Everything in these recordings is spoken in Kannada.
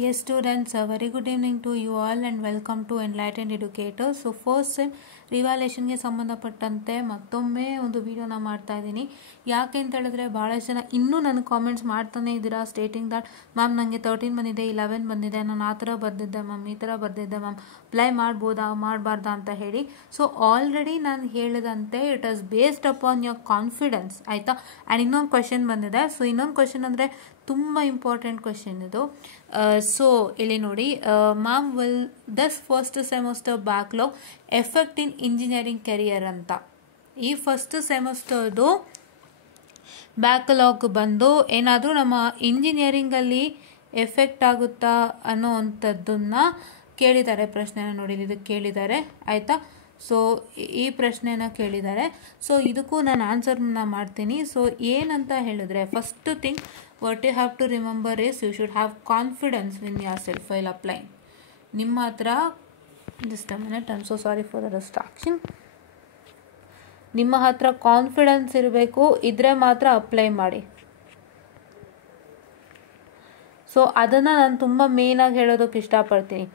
Yes students, a very good evening to you all and welcome to Enlightened Educators. So first time ರಿವ್ಯಾಲ್ಯೂಷನ್ಗೆ ಸಂಬಂಧಪಟ್ಟಂತೆ ಮತ್ತೊಮ್ಮೆ ಒಂದು ವಿಡಿಯೋನ ಮಾಡ್ತಾ ಇದ್ದೀನಿ. ಯಾಕೆ ಅಂತ ಹೇಳಿದ್ರೆ ಭಾಳಷ್ಟು ಜನ ಇನ್ನೂ ನನಗೆ ಕಾಮೆಂಟ್ಸ್ ಮಾಡ್ತಾನೆ ಇದ್ದೀರಾ ಸ್ಟೇಟಿಂಗ್ ದಟ್ ಮ್ಯಾಮ್ ನನಗೆ 13 ಬಂದಿದೆ 11 ಬಂದಿದೆ, ನಾನು ಆ ಥರ ಬರ್ದಿದ್ದೆ ಮ್ಯಾಮ್, ಈ ಥರ ಬರ್ದಿದ್ದೆ ಮ್ಯಾಮ್, ಅಪ್ಲೈ ಮಾಡ್ಬೋದಾ ಮಾಡಬಾರ್ದಾ ಅಂತ ಹೇಳಿ. ಸೊ ಆಲ್ರೆಡಿ ನಾನು ಹೇಳಿದಂತೆ it is based upon your confidence, ಆಯಿತಾ. ಆ್ಯಂಡ್ ಇನ್ನೊಂದು ಕ್ವಶನ್ ಬಂದಿದೆ. ಸೊ ಇನ್ನೊಂದು ಕ್ವಶನ್ ಅಂದರೆ ತುಂಬ ಇಂಪಾರ್ಟೆಂಟ್ ಕ್ವಶನ್ ಇದು. ಸೊ ಇಲ್ಲಿ ನೋಡಿ, ma'am will this first semester backlog effect in engineering career ಅಂತ. ಈ ಫಸ್ಟ್ ಸೆಮಿಸ್ಟರ್ದು ಬ್ಯಾಕ್ಲಾಗ್ ಬಂದು ಏನಾದರೂ ನಮ್ಮ ಇಂಜಿನಿಯರಿಂಗಲ್ಲಿ ಎಫೆಕ್ಟ್ ಆಗುತ್ತಾ ಅನ್ನೋ ಅಂಥದ್ದನ್ನು ಕೇಳಿದ್ದಾರೆ. ಪ್ರಶ್ನೆನ ನೋಡಿ, ಇದಕ್ಕೆ ಕೇಳಿದ್ದಾರೆ, ಆಯಿತಾ. ಸೊ ಈ ಪ್ರಶ್ನೆನ ಕೇಳಿದ್ದಾರೆ. ಸೊ ಇದಕ್ಕೂ ನಾನು ಆನ್ಸರ್ನ ಮಾಡ್ತೀನಿ. ಸೊ ಏನಂತ ಹೇಳಿದ್ರೆ, first thing what you have to remember is you should have confidence in yourself while applying. ನಿಮ್ಮ ಹತ್ರ just a minute, I am so sorry for the distraction. ನಿಮ್ಮ ಹತ್ರ ಕಾನ್ಫಿಡೆನ್ಸ್ ಇರಬೇಕು, ಇದ್ರೆ ಮಾತ್ರ ಅಪ್ಲೈ ಮಾಡಿ. ಸೊ ಅದನ್ನು ನಾನು ತುಂಬ ಮೇಯ್ನಾಗಿ ಹೇಳೋದಕ್ಕೆ ಇಷ್ಟಪಡ್ತೀನಿ.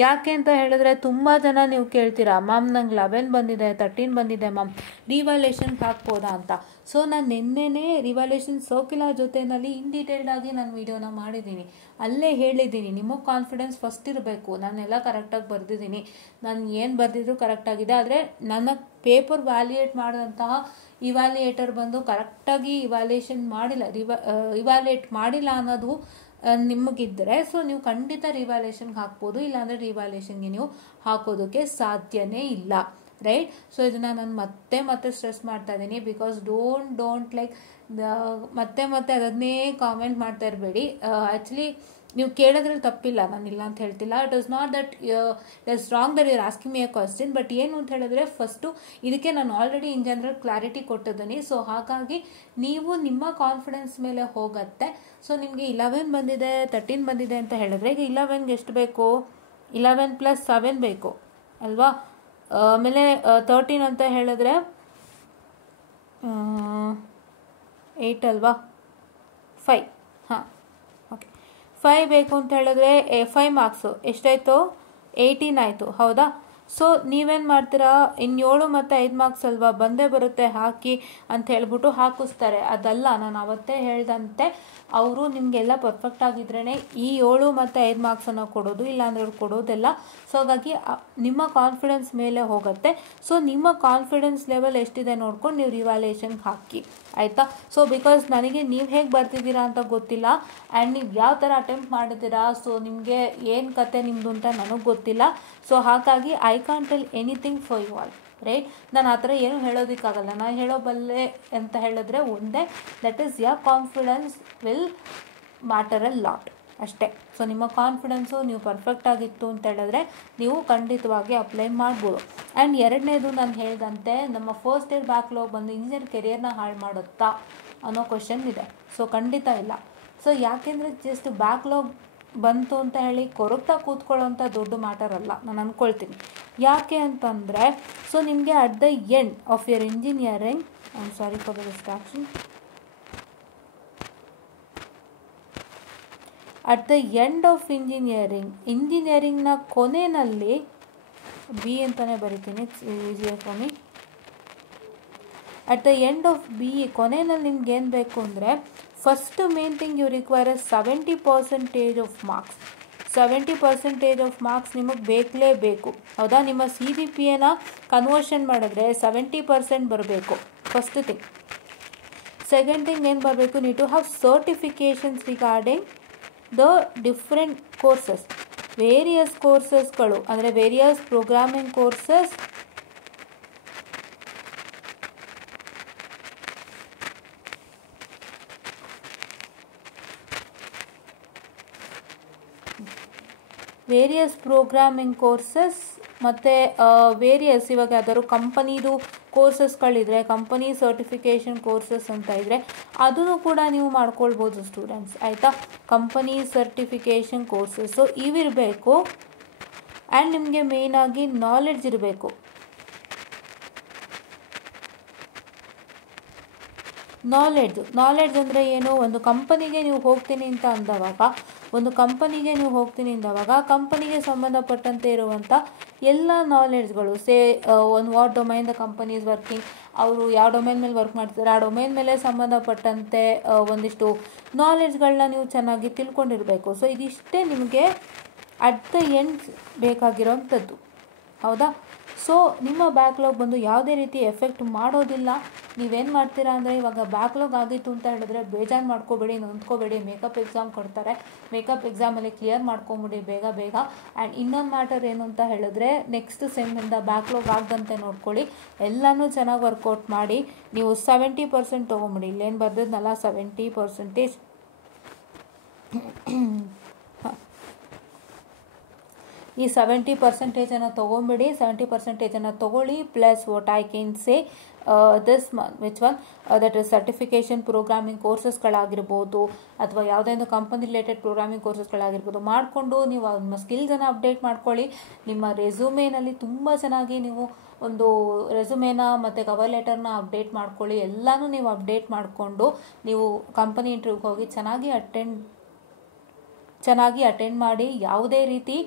ಯಾಕೆ ಅಂತ ಹೇಳಿದ್ರೆ, ತುಂಬ ಜನ ನೀವು ಕೇಳ್ತೀರಾ ಮ್ಯಾಮ್ ನಂಗೆ 11 ಬಂದಿದೆ 13 ಬಂದಿದೆ ಮ್ಯಾಮ್, ರಿವ್ಯಾಲ್ಯೂಷನ್ಗೆ ಹಾಕ್ಬೋದಾ ಅಂತ. ಸೊ ನಾನು ನಿನ್ನೆನೇ ರಿವ್ಯಾಲ್ಯೂಷನ್ ಸರ್ಕ್ಯುಲರ್ ಜೊತೆಯಲ್ಲಿ ಇನ್ ಡೀಟೇಲ್ಡ್ ಆಗಿ ನಾನು ವಿಡಿಯೋನ ಮಾಡಿದ್ದೀನಿ. ಅಲ್ಲೇ ಹೇಳಿದ್ದೀನಿ ನಿಮಗೆ ಕಾನ್ಫಿಡೆನ್ಸ್ ಫಸ್ಟ್ ಇರಬೇಕು. ನಾನೆಲ್ಲ ಕರೆಕ್ಟಾಗಿ ಬರೆದಿದ್ದೀನಿ, ನಾನು ಏನು ಬರೆದಿದ್ರು ಕರೆಕ್ಟಾಗಿದೆ. ಆದರೆ ನನ್ನ ಪೇಪರ್ ವ್ಯಾಲ್ಯೂಯೇಟ್ ಮಾಡಿದಂತಹ ಇವ್ಯಾಲ್ಯೂಯೇಟರ್ ಬಂದು ಕರೆಕ್ಟಾಗಿ ಇವ್ಯಾಲ್ಯೂಯೇಷನ್ ಮಾಡಿಲ್ಲ, ಇವ್ಯಾಲ್ಯೂಯೇಟ್ ಮಾಡಿಲ್ಲ ಅನ್ನೋದು ನಿಮಗಿದ್ದರೆ ಸೊ ನೀವು ಖಂಡಿತ ರಿವ್ಯಾಲ್ಯೂಷನ್ಗೆ ಹಾಕ್ಬೋದು. ಇಲ್ಲಾಂದರೆ ರಿವ್ಯಾಲ್ಯೂಷನ್ಗೆ ನೀವು ಹಾಕೋದಕ್ಕೆ ಸಾಧ್ಯನೇ ಇಲ್ಲ, ರೈಟ್. ಸೊ ಇದನ್ನು ನಾನು ಮತ್ತೆ ಸ್ಟ್ರೆಸ್ ಮಾಡ್ತಾ ಇದ್ದೀನಿ. ಬಿಕಾಸ್ ಡೋಂಟ್ ಲೈಕ್ ಮತ್ತೆ ಅದನ್ನೇ ಕಾಮೆಂಟ್ ಮಾಡ್ತಾ ಇರಬೇಡಿ. ಆ್ಯಕ್ಚುಲಿ ನೀವು ಕೇಳೋದ್ರಲ್ಲಿ ತಪ್ಪಿಲ್ಲ, ನಾನು ಇಲ್ಲ ಅಂತ ಹೇಳ್ತಿಲ್ಲ. It is not that it is wrong that you're asking me a question. But ಏನು ಅಂತ ಹೇಳಿದ್ರೆ, ಫಸ್ಟು ಇದಕ್ಕೆ ನಾನು ಆಲ್ರೆಡಿ ಇನ್ ಜನರಲ್ ಕ್ಲಾರಿಟಿ ಕೊಟ್ಟಿದ್ದೀನಿ. ಸೊ ಹಾಗಾಗಿ ನೀವು ನಿಮ್ಮ ಕಾನ್ಫಿಡೆನ್ಸ್ ಮೇಲೆ ಹೋಗುತ್ತೆ. ಸೊ ನಿಮಗೆ 11 ಬಂದಿದೆ 13 ಬಂದಿದೆ ಅಂತ ಹೇಳಿದ್ರೆ, ಈಗ 11ಗೆ ಎಷ್ಟು ಬೇಕು? 11 + 7 ಬೇಕು ಅಲ್ವಾ. ಆಮೇಲೆ 13 ಅಂತ ಹೇಳಿದ್ರೆ 8 ಅಲ್ವಾ, 5. ಹಾಂ, ಓಕೆ. 5 ಬೇಕು ಅಂತ ಹೇಳಿದ್ರೆ 5 ಮಾರ್ಕ್ಸು ಎಷ್ಟಾಯಿತು? 18 ಆಯಿತು, ಹೌದಾ. ಸೊ ನೀವೇನು ಮಾಡ್ತೀರಾ, ಇನ್ನು 7 ಮತ್ತು 5 ಮಾರ್ಕ್ಸ್ ಅಲ್ವಾ, ಬಂದೇ ಬರುತ್ತೆ ಹಾಕಿ ಅಂತ ಹೇಳ್ಬಿಟ್ಟು ಹಾಕಿಸ್ತಾರೆ. ಅದಲ್ಲ, ನಾನು ಅವತ್ತೇ ಹೇಳ್ದಂತೆ ಅವರು ನಿಮಗೆಲ್ಲ ಪರ್ಫೆಕ್ಟ್ ಆಗಿದ್ರೇ ಈ 7 ಮತ್ತು 5 ಮಾರ್ಕ್ಸನ್ನು ಕೊಡೋದು, ಇಲ್ಲಾಂದ್ರೆ ಅವ್ರು ಕೊಡೋದೆಲ್ಲ. ಸೊ ಹಾಗಾಗಿ ನಿಮ್ಮ ಕಾನ್ಫಿಡೆನ್ಸ್ ಮೇಲೆ ಹೋಗುತ್ತೆ. ಸೊ ನಿಮ್ಮ ಕಾನ್ಫಿಡೆನ್ಸ್ ಲೆವೆಲ್ ಎಷ್ಟಿದೆ ನೋಡ್ಕೊಂಡು ನೀವು ರಿವ್ಯಾಲ್ಯೂಷನ್ಗೆ ಹಾಕಿ, ಆಯಿತಾ. ಸೊ ಬಿಕಾಸ್ ನನಗೆ ನೀವು ಹೇಗೆ ಬರ್ತಿದ್ದೀರಾ ಅಂತ ಗೊತ್ತಿಲ್ಲ, ಆ್ಯಂಡ್ ನೀವು ಯಾವ ಥರ ಅಟೆಂಪ್ಟ್ ಮಾಡಿದ್ದೀರಾ, ಸೊ ನಿಮಗೆ ಏನು ಕತೆ ನಿಮ್ಮದು ಅಂತ ನನಗೆ ಗೊತ್ತಿಲ್ಲ. ಸೊ ಹಾಗಾಗಿ I can't tell anything for you all, right. ನಾನು ಆ ಥರ ಏನು ಹೇಳೋದಕ್ಕಾಗಲ್ಲ. ನಾನು ಹೇಳೋಬಲ್ಲೆ ಅಂತ ಹೇಳಿದ್ರೆ ಒಂದೇ, that is your confidence will matter a lot ಅಷ್ಟೇ. ಸೊ ನಿಮ್ಮ ಕಾನ್ಫಿಡೆನ್ಸು ನೀವು ಪರ್ಫೆಕ್ಟ್ ಆಗಿತ್ತು ಅಂತ ಹೇಳಿದ್ರೆ ನೀವು ಖಂಡಿತವಾಗಿ ಅಪ್ಲೈ ಮಾಡ್ಬೋದು. ಆ್ಯಂಡ್ ಎರಡನೇದು ನಾನು ಹೇಳಿದಂತೆ, ನಮ್ಮ ಫಸ್ಟ್ ಇಯರ್ ಬ್ಯಾಕ್ಲಾಗ್ ಬಂದು ಇಂಜಿನಿಯರ್ ಕೆರಿಯರ್ನ ಹಾಳು ಮಾಡುತ್ತಾ ಅನ್ನೋ ಕ್ವಶನ್ ಇದೆ. ಸೊ ಖಂಡಿತ ಇಲ್ಲ. ಸೊ ಯಾಕೆಂದರೆ ಜಸ್ಟ್ ಬ್ಯಾಕ್ಲಾಗ್ ಬಂತು ಅಂತ ಹೇಳಿ ಕೊರಗ್ತಾ ಕೂತ್ಕೊಳ್ಳೋಂಥ ದೊಡ್ಡ ಮ್ಯಾಟರ್ ಅಲ್ಲ, ನಾನು ಅಂದ್ಕೊಳ್ತೀನಿ. ಯಾಕೆ ಅಂತಂದರೆ, ಸೊ ನಿಮಗೆ at the end of your engineering, I am sorry for the distraction, at the end of ಇಂಜಿನಿಯರಿಂಗ್ನ ಕೊನೆಯಲ್ಲಿ ಬಿ ಅಂತಲೇ ಬರಿತೀನಿ, it's easier for me. At the end of B ಕೊನೆಯಲ್ಲಿ ನಿಮ್ಗೆ ಏನು ಬೇಕು ಅಂದರೆ, first main thing you require 70% of marks. 70% of marks ನಿಮಗೆ ಬೇಕಲೇಬೇಕು, ಹೌದಾ. ನಿಮ್ಮ CGPAನ ಕನ್ವರ್ಷನ್ ಮಾಡಿದ್ರೆ 70% ಬರಬೇಕು, ಫಸ್ಟ್ ಥಿಂಗ್. ಸೆಕೆಂಡ್ ಥಿಂಗ್ ಏನು ಬರಬೇಕು, need to have certifications regarding the different courses, various ಕೋರ್ಸಸ್ಗಳು, ಅಂದರೆ ವೇರಿಯಸ್ ಪ್ರೋಗ್ರಾಮಿಂಗ್ ಕೋರ್ಸಸ್, ಮತ್ತು ವೇರಿಯಸ್ ಇವಾಗ ಯಾವ್ದಾದ್ರು ಕಂಪನಿದು ಕೋರ್ಸಸ್ಗಳಿದ್ರೆ, ಕಂಪನಿ ಸರ್ಟಿಫಿಕೇಷನ್ ಕೋರ್ಸಸ್ ಅಂತ ಇದ್ದರೆ ಅದನ್ನು ಕೂಡ ನೀವು ಮಾಡ್ಕೊಳ್ಬೋದು ಸ್ಟೂಡೆಂಟ್ಸ್, ಆಯಿತಾ. ಕಂಪನಿ ಸರ್ಟಿಫಿಕೇಷನ್ ಕೋರ್ಸಸ್ ಇವಿರಬೇಕು. ಆ್ಯಂಡ್ ನಿಮಗೆ ಮೇಯ್ನಾಗಿ ನಾಲೆಡ್ಜ್ ಇರಬೇಕು. ನಾಲೆಡ್ಜ್ ಅಂದರೆ ಏನು, ಒಂದು ಕಂಪನಿಗೆ ನೀವು ಹೋಗ್ತೀನಿ ಅಂತ ಅಂದವಾಗ ಒಂದು ಕಂಪನಿಗೆ ನೀವು ಹೋಗ್ತೀನಿ ಅಂದವಾಗ ಆ ಕಂಪನಿಗೆ ಸಂಬಂಧಪಟ್ಟಂತೆ ಇರುವಂಥ ಎಲ್ಲ ನಾಲೆಡ್ಜ್ಗಳು ಒಂದು what domain the company is working, ಅವರು ಯಾವ ಡೊಮೈನ್ ಮೇಲೆ ವರ್ಕ್ ಮಾಡ್ತಿದ್ದಾರೆ ಆ ಡೊಮೈನ್ ಮೇಲೆ ಸಂಬಂಧಪಟ್ಟಂತೆ ಒಂದಿಷ್ಟು ನಾಲೆಡ್ಜ್ಗಳನ್ನ ನೀವು ಚೆನ್ನಾಗಿ ತಿಳ್ಕೊಂಡಿರಬೇಕು. ಸೊ ಇದಿಷ್ಟೇ ನಿಮಗೆ ಅಟ್ ದ ಎಂಡ್ ಬೇಕಾಗಿರೋವಂಥದ್ದು, ಹೌದಾ? ಸೊ ನಿಮ್ಮ ಬ್ಯಾಕ್ಲಾಗ್ ಬಂದು ಯಾವುದೇ ರೀತಿ ಎಫೆಕ್ಟ್ ಮಾಡೋದಿಲ್ಲ. ನೀವೇನು ಮಾಡ್ತೀರಾ ಅಂದರೆ, ಇವಾಗ ಬ್ಯಾಕ್ಲಾಗ್ ಆಗಿತ್ತು ಅಂತ ಹೇಳಿದ್ರೆ ಬೇಜಾರು ಮಾಡ್ಕೋಬೇಡಿ, ನೊಂದ್ಕೋಬೇಡಿ. ಮೇಕಪ್ ಎಕ್ಸಾಮ್ ಕೊಡ್ತಾರೆ, ಮೇಕಪ್ ಎಕ್ಸಾಮಲ್ಲಿ ಕ್ಲಿಯರ್ ಮಾಡ್ಕೊಂಬಿಡಿ ಬೇಗ ಬೇಗ. ಆ್ಯಂಡ್ ಇನ್ನೊಂದು ಮ್ಯಾಟರ್ ಏನು ಅಂತ ಹೇಳಿದ್ರೆ, ನೆಕ್ಸ್ಟ್ ಸೆಮ್ಮಿಂದ ಬ್ಯಾಕ್ಲಾಗ್ ಆಗದಂತೆ ನೋಡ್ಕೊಳ್ಳಿ, ಎಲ್ಲನೂ ಚೆನ್ನಾಗಿ ವರ್ಕೌಟ್ ಮಾಡಿ. ನೀವು 70% ತೊಗೊಂಬಿಡಿ. ಇಲ್ಲೇನು ಬರ್ದಿದ್ನಲ್ಲ 70%. ಈ 70%ಅನ್ನು ತೊಗೊಂಬಿಡಿ, 70%ಅನ್ನು ತೊಗೊಳ್ಳಿ. Plus what I can say this which one that is certification programming ಕೋರ್ಸಸ್ಗಳಾಗಿರ್ಬೋದು, ಅಥವಾ ಯಾವುದೇ ಒಂದು ಕಂಪನಿ ರಿಲೇಟೆಡ್ ಪ್ರೋಗ್ರಾಮಿಂಗ್ ಕೋರ್ಸಸ್ಗಳಾಗಿರ್ಬೋದು ಮಾಡಿಕೊಂಡು ನೀವು ನಿಮ್ಮ ಸ್ಕಿಲ್ಸನ್ನು ಅಪ್ಡೇಟ್ ಮಾಡ್ಕೊಳ್ಳಿ. ನಿಮ್ಮ ರೆಸ್ಯೂಮೇನಲ್ಲಿ ತುಂಬ ಚೆನ್ನಾಗಿ ನೀವು ಒಂದು ರೆಸ್ಯೂಮೇನ ಮತ್ತು ಕವರ್ ಲೆಟರ್ನ ಅಪ್ಡೇಟ್ ಮಾಡ್ಕೊಳ್ಳಿ. ಎಲ್ಲನೂ ನೀವು ಅಪ್ಡೇಟ್ ಮಾಡಿಕೊಂಡು ನೀವು ಕಂಪನಿ ಇಂಟರ್ವ್ಯೂಗೆ ಹೋಗಿ ಚೆನ್ನಾಗಿ ಅಟೆಂಡ್ ಮಾಡಿ. ಯಾವುದೇ ರೀತಿ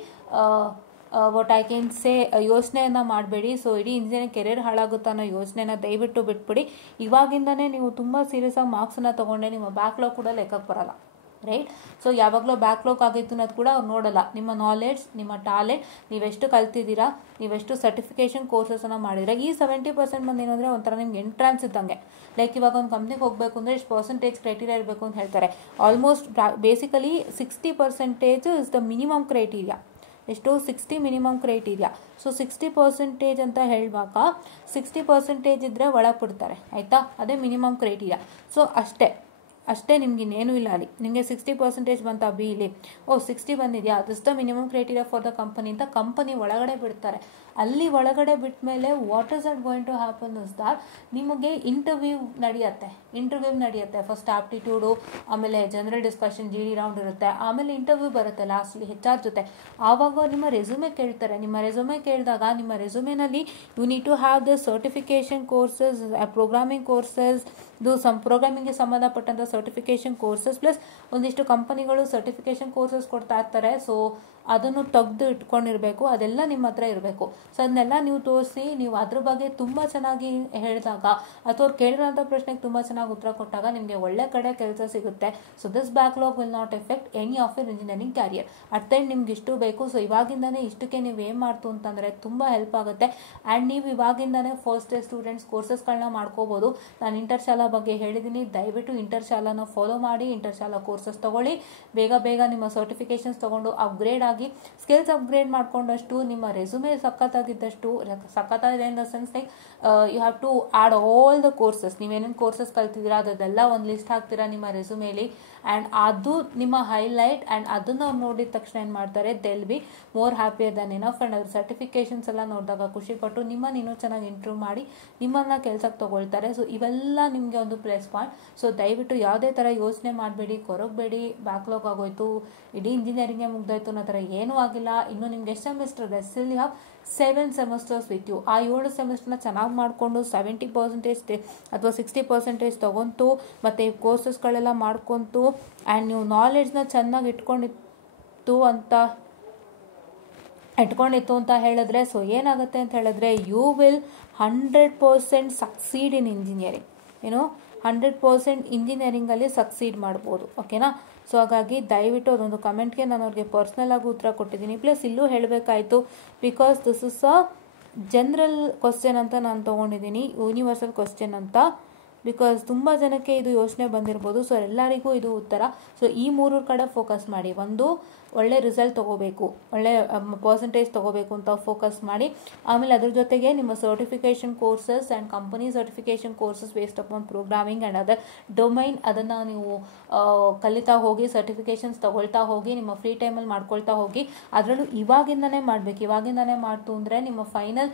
ವಾಟ್ ಐ ಕ್ಯಾನ್ ಸೇ ಯೋಚನೆಯನ್ನು ಮಾಡಬೇಡಿ. ಸೊ ಇಡೀ ಇಂಜಿನಿಯರಿಂಗ್ ಕೆರಿಯರ್ ಹಾಳಾಗುತ್ತಾ ಅನ್ನೋ ಯೋಚನೆನ ದಯವಿಟ್ಟು ಬಿಟ್ಬಿಡಿ. ಇವಾಗಿಂದನೇ ನೀವು ತುಂಬ ಸೀರಿಯಸ್ಸಾಗಿ ಮಾರ್ಕ್ಸನ್ನು ತೊಗೊಂಡೆ ನಿಮ್ಮ ಬ್ಯಾಕ್ಲಾಗ್ ಕೂಡ ಲೆಕ್ಕಕ್ಕೆ ಬರಲ್ಲ, ರೈಟ್? ಸೊ ಯಾವಾಗಲೂ ಬ್ಯಾಕ್ಲಾಗ್ ಆಗಿತ್ತು ಅನ್ನೋದು ಕೂಡ ಅವ್ರು ನೋಡಲ್ಲ. ನಿಮ್ಮ ನಾಲೆಡ್ಜ್, ನಿಮ್ಮ ಟ್ಯಾಲೆಂಟ್, ನೀವೆಷ್ಟು ಕಲ್ತಿದ್ದೀರಾ, ನೀವೆಷ್ಟು ಸರ್ಟಿಫಿಕೇಷನ್ ಕೋರ್ಸಸನ್ನು ಮಾಡಿದ್ರೆ. ಈ 70% ಬಂದು ಏನಂದರೆ ಒಂಥರ ನಿಮ್ಗೆ ಎಂಟ್ರಾನ್ಸ್ ಇದ್ದಂಗೆ. ಲೈಕ್ ಇವಾಗ ಒಂದು ಕಂಪ್ನಿಗೆ ಹೋಗಬೇಕು ಅಂದರೆ ಇಷ್ಟು ಪರ್ಸೆಂಟೇಜ್ ಕ್ರೈಟೀರಿಯಾ ಇರಬೇಕು ಅಂತ ಹೇಳ್ತಾರೆ. Almost basically 60% is the minimum criteria. ಎಷ್ಟು? 60 ಮಿನಿಮಮ್ ಕ್ರೈಟೀರಿಯಾ. ಸೊ 60% ಅಂತ ಹೇಳುವಾಗ 60% ಇದ್ದರೆ ಒಳಗೆ ಬಿಡ್ತಾರೆ, ಆಯಿತಾ? ಅದೇ ಮಿನಿಮಮ್ ಕ್ರೈಟೀರಿಯಾ. ಸೊ ಅಷ್ಟೇ, ನಿಮ್ಗೆ ಇನ್ನೇನು ಇಲ್ಲ ಅಲ್ಲಿ. ನಿಮಗೆ 60% ಬಂತ ಬಿ ಇಲ್ಲಿ, 60 ಬಂದಿದೆಯಾ, this the minimum criteria for the company ಅಂತ ಕಂಪನಿ ಒಳಗಡೆ ಬಿಡ್ತಾರೆ. ಅಲ್ಲಿ ಒಳಗಡೆ ಬಿಟ್ಟ ಮೇಲೆ what is that going to happen is that ನಿಮಗೆ ಇಂಟರ್ವ್ಯೂ ನಡೆಯುತ್ತೆ. ಫಸ್ಟ್ ಆಪ್ಟಿಟ್ಯೂಡು, ಆಮೇಲೆ ಜನರಲ್ ಡಿಸ್ಕಷನ್, GD ರೌಂಡ್ ಇರುತ್ತೆ, ಆಮೇಲೆ ಇಂಟರ್ವ್ಯೂ ಬರುತ್ತೆ ಲಾಸ್ಟ್ಲಿ HR ಜೊತೆ. ಆವಾಗ ನಿಮ್ಮ ರೆಸ್ಯೂಮೆ ಕೇಳ್ತಾರೆ. ನಿಮ್ಮ ರೆಸ್ಯೂಮೆ ಕೇಳಿದಾಗ ನಿಮ್ಮ ರೆಸ್ಯೂಮೆನಲ್ಲಿ you need to have the certification courses, programming courses, ಪ್ರೋಗ್ರಾಮಿಂಗ್ಗೆ ಸಂಬಂಧಪಟ್ಟಂಥ ಸರ್ಟಿಫಿಕೇಷನ್ ಕೋರ್ಸಸ್, ಪ್ಲಸ್ ಒಂದಿಷ್ಟು ಕಂಪನಿಗಳು ಸರ್ಟಿಫಿಕೇಷನ್ ಕೋರ್ಸಸ್ ಕೊಡ್ತಾ ಇರ್ತಾರೆ. ಸೊ ಅದನ್ನು ತೆಗೆದು ಇಟ್ಕೊಂಡಿರಬೇಕು, ಅದೆಲ್ಲ ನಿಮ್ಮ ಹತ್ರ ಇರಬೇಕು. ಸೊ ಅದನ್ನೆಲ್ಲ ನೀವು ತೋರಿಸಿ, ನೀವು ಅದ್ರ ಬಗ್ಗೆ ತುಂಬ ಚೆನ್ನಾಗಿ ಹೇಳಿದಾಗ ಅಥವಾ ಅವ್ರು ಕೇಳಿರೋಂಥ ಪ್ರಶ್ನೆಗೆ ತುಂಬ ಚೆನ್ನಾಗಿ ಉತ್ತರ ಕೊಟ್ಟಾಗ ನಿಮಗೆ ಒಳ್ಳೆ ಕಡೆ ಕೆಲಸ ಸಿಗುತ್ತೆ. So this backlog will not affect any of your engineering career. At the end ನಿಮ್ಗೆ ಇಷ್ಟು ಬೇಕು. ಸೊ ಇವಾಗಿಂದನೇ ಇಷ್ಟಕ್ಕೆ ನೀವು ಏನು ಮಾಡ್ತು ಅಂತಂದರೆ ತುಂಬ ಹೆಲ್ಪ್ ಆಗುತ್ತೆ. ಆ್ಯಂಡ್ ನೀವು ಇವಾಗಿಂದನೇ ಫಸ್ಟ್ ಇಯರ್ ಸ್ಟೂಡೆಂಟ್ಸ್ ಕೋರ್ಸಸ್ಗಳನ್ನ ಮಾಡ್ಕೋಬೋದು. ನಾನು ಇಂಟರ್ಶಾಲಾ ಬಗ್ಗೆ ಹೇಳಿದ್ದೀನಿ, ದಯವಿಟ್ಟು ಇಂಟರ್ಶಾಲಾನ ಫಾಲೋ ಮಾಡಿ, ಇಂಟರ್ಶಾಲಾ ಕೋರ್ಸಸ್ ತೊಗೊಳ್ಳಿ. ಬೇಗ ನಿಮ್ಮ ಸರ್ಟಿಫಿಕೇಷನ್ಸ್ ತೊಗೊಂಡು ಅಪ್ಗ್ರೇಡ್ ಆಗಿ, ಸ್ಕಿಲ್ಸ್ ಅಪ್ಗ್ರೇಡ್ ಮಾಡ್ಕೊಂಡಷ್ಟು ನಿಮ್ಮ ರೆಸ್ಯೂಮೆ ಸಖತ್ತಾಗಿದ್ದಷ್ಟು, ಸಖತ್ತಾಗಿದೆ in the sense like you have to add all the courses. ನೀವೇನೇನು ಕೋರ್ಸಸ್ ಕಲ್ತಿದ್ದೀರಾ ಅದೆಲ್ಲ ಒಂದು ಲಿಸ್ಟ್ ಹಾಕ್ತೀರಾ ನಿಮ್ಮ ರೆಸ್ಯೂಮೇಲಿ. ಆ್ಯಂಡ್ ಅದು ನಿಮ್ಮ ಹೈಲೈಟ್. ಆ್ಯಂಡ್ ಅದನ್ನು ಅವ್ರು ನೋಡಿದ ತಕ್ಷಣ ಏನು ಮಾಡ್ತಾರೆ, they'll be more happier than enough. And ಅದ್ರ ಸರ್ಟಿಫಿಕೇಷನ್ಸ್ ಎಲ್ಲ ನೋಡಿದಾಗ ಖುಷಿಪಟ್ಟು ನಿಮ್ಮನ್ನು ಇನ್ನೂ ಚೆನ್ನಾಗಿ ಇಂಪ್ರೂವ್ ಮಾಡಿ ನಿಮ್ಮನ್ನು ಕೆಲಸಕ್ಕೆ ತೊಗೊಳ್ತಾರೆ. ಸೊ ಇವೆಲ್ಲ ನಿಮಗೆ ಒಂದು ಪ್ಲಸ್ ಪಾಯಿಂಟ್. ಸೊ ದಯವಿಟ್ಟು ಯಾವುದೇ ಥರ ಯೋಚನೆ ಮಾಡಬೇಡಿ, ಕೊರಗಬೇಡಿ. ಬ್ಯಾಕ್ಲಾಗ್ ಆಗೋಯ್ತು, ಇಡೀ ಇಂಜಿನಿಯರಿಂಗೇ ಮುಗ್ದೋಯ್ತು ಅನ್ನೋ ಥರ ಏನೂ ಆಗಿಲ್ಲ. ಇನ್ನೂ ನಿಮ್ಗೆ ಎಷ್ಟು ಸೆಮಿಸ್ಟರ್ ಇದೆ? Still you have 7 semesters with you. ಆ 7 ಸೆಮಿಸ್ಟರ್ನ ಚೆನ್ನಾಗಿ ಮಾಡಿಕೊಂಡು 70% ಅಥವಾ 60% ತೊಗೊಂತು, ಮತ್ತು ಕೋರ್ಸಸ್ಗಳೆಲ್ಲ ಮಾಡ್ಕೊತು, ಆ್ಯಂಡ್ ನೀವು ನಾಲೆಡ್ಜ್ನ ಚೆನ್ನಾಗಿ ಇಟ್ಕೊಂಡಿತ್ತು ಅಂತ ಹೇಳಿದ್ರೆ, ಸೊ ಏನಾಗುತ್ತೆ ಅಂತ ಹೇಳಿದ್ರೆ you will 100% succeed in engineering. 100% ಇಂಜಿನಿಯರಿಂಗಲ್ಲಿ ಸಕ್ಸೀಡ್ ಮಾಡ್ಬೋದು, ಓಕೆನಾ? ಸೊ ಹಾಗಾಗಿ ದಯವಿಟ್ಟು ಅದೊಂದು ಕಮೆಂಟ್ಗೆ ನಾನು ಅವ್ರಿಗೆ ಪರ್ಸ್ನಲ್ ಆಗಿ ಉತ್ತರ ಕೊಟ್ಟಿದ್ದೀನಿ. ಪ್ಲಸ್ ಇಲ್ಲೂ ಹೇಳಬೇಕಾಯಿತು, because this is a general question ಅಂತ ನಾನು ತೊಗೊಂಡಿದ್ದೀನಿ, ಯೂನಿವರ್ಸಲ್ ಕ್ವಶನ್ ಅಂತ. ಬಿಕಾಸ್ ತುಂಬ ಜನಕ್ಕೆ ಇದು ಯೋಚನೆ ಬಂದಿರ್ಬೋದು. ಸೊ ಎಲ್ಲರಿಗೂ ಇದು ಉತ್ತರ. ಸೊ ಈ 3 ಕಡೆ ಫೋಕಸ್ ಮಾಡಿ. ಒಂದು, ಒಳ್ಳೆ ರಿಸಲ್ಟ್ ತೊಗೋಬೇಕು, ಒಳ್ಳೆ ಪರ್ಸೆಂಟೇಜ್ ತೊಗೋಬೇಕು ಅಂತ ಫೋಕಸ್ ಮಾಡಿ. ಆಮೇಲೆ ಅದ್ರ ಜೊತೆಗೆ ನಿಮ್ಮ certification courses and company certification courses based upon programming and other domain, ಅದನ್ನು ನೀವು ಕಲಿತಾ ಹೋಗಿ, ಸರ್ಟಿಫಿಕೇಷನ್ಸ್ ತೊಗೊಳ್ತಾ ಹೋಗಿ, ನಿಮ್ಮ ಫ್ರೀ ಟೈಮಲ್ಲಿ ಮಾಡ್ಕೊಳ್ತಾ ಹೋಗಿ. ಅದರಲ್ಲೂ ಇವಾಗಿಂದನೇ ಮಾಡಬೇಕು. ಇವಾಗಿಂದನೇ ಮಾಡ್ತು ಅಂದರೆ ನಿಮ್ಮ ಫೈನಲ್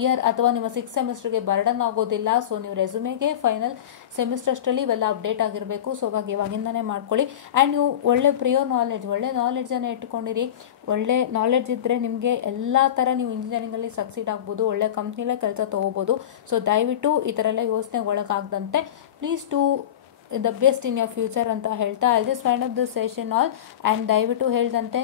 ಇಯರ್ ಅಥವಾ ನಿಮ್ಮ 6th ಸೆಮಿಸ್ಟರ್ಗೆ ಬರ್ಡನ್ ಆಗೋದಿಲ್ಲ. ಸೊ ನೀವು ರೆಸ್ಯೂಮೆಗೆ ಫೈನಲ್ ಸೆಮಿಸ್ಟರ್ ಅಷ್ಟರಲ್ಲಿ ಇವೆಲ್ಲ ಅಪ್ಡೇಟ್ ಆಗಿರಬೇಕು. ಸೊ ಹಾಗಾಗಿ ಇವಾಗಿಂದನೇ ಮಾಡ್ಕೊಳ್ಳಿ. ಆ್ಯಂಡ್ ನೀವು ಒಳ್ಳೆ ಒಳ್ಳೆ ನಾಲೆಡ್ಜನ್ನು ಇಟ್ಕೊಂಡಿರಿ. ಒಳ್ಳೆ ನಾಲೆಡ್ಜ್ ಇದ್ದರೆ ನಿಮಗೆ ಎಲ್ಲ ಥರ ನೀವು ಇಂಜಿನಿಯರಿಂಗಲ್ಲಿ ಸಕ್ಸೀಡ್ ಆಗ್ಬೋದು, ಒಳ್ಳೆ ಕಂಪ್ನಿಲೇ ಕೆಲಸ ತೊಗೋಬೋದು. ಸೊ ದಯವಿಟ್ಟು ಈ ಥರ ಎಲ್ಲ ಯೋಚನೆಗೆ ಒಳಗಾಗದಂತೆ please to the best in your future ಅಂತ ಹೇಳ್ತಾ I just wind up the session all. And ದಯವಿಟ್ಟು ಹೇಳ್ದಂತೆ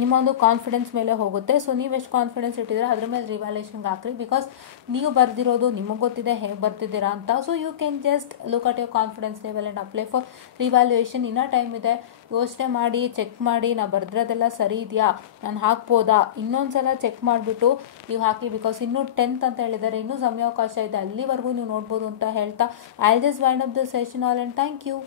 ನಿಮ್ಮ ಒಂದು ಕಾನ್ಫಿಡೆನ್ಸ್ ಮೇಲೆ ಹೋಗುತ್ತೆ. ಸೊ ನೀವು ಎಷ್ಟು ಕಾನ್ಫಿಡೆನ್ಸ್ ಇಟ್ಟಿದ್ರೆ ಅದ್ರ ಮೇಲೆ ರಿವ್ಯಾಲ್ಯೂಯೇಷನ್ಗೆ ಹಾಕ್ರಿ. ಬಿಕಾಸ್ ನೀವು ಬರ್ದಿರೋದು ನಿಮಗೆ ಗೊತ್ತಿದೆ ಹೇಗೆ ಬರ್ತಿದ್ದೀರಾ ಅಂತ. So you can just look at your confidence level and apply for revaluation. ಇನ್ನೂ ಟೈಮ್ ಇದೆ, ಯೋಚನೆ ಮಾಡಿ, ಚೆಕ್ ಮಾಡಿ, ನಾ ಬರ್ದಿರೋದೆಲ್ಲ ಸರಿ ಇದೆಯಾ, ನಾನು ಹಾಕ್ಬೋದಾ, ಇನ್ನೊಂದ್ಸಲ ಚೆಕ್ ಮಾಡಿಬಿಟ್ಟು ನೀವು ಹಾಕಿ. ಬಿಕಾಸ್ ಇನ್ನೂ 10th ಅಂತ ಹೇಳಿದ್ದಾರೆ, ಇನ್ನೂ ಸಮಯಾವಕಾಶ ಇದೆ, ಅಲ್ಲಿವರೆಗೂ ನೀವು ನೋಡ್ಬೋದು ಅಂತ ಹೇಳ್ತಾ I just wind up the session all and thank you.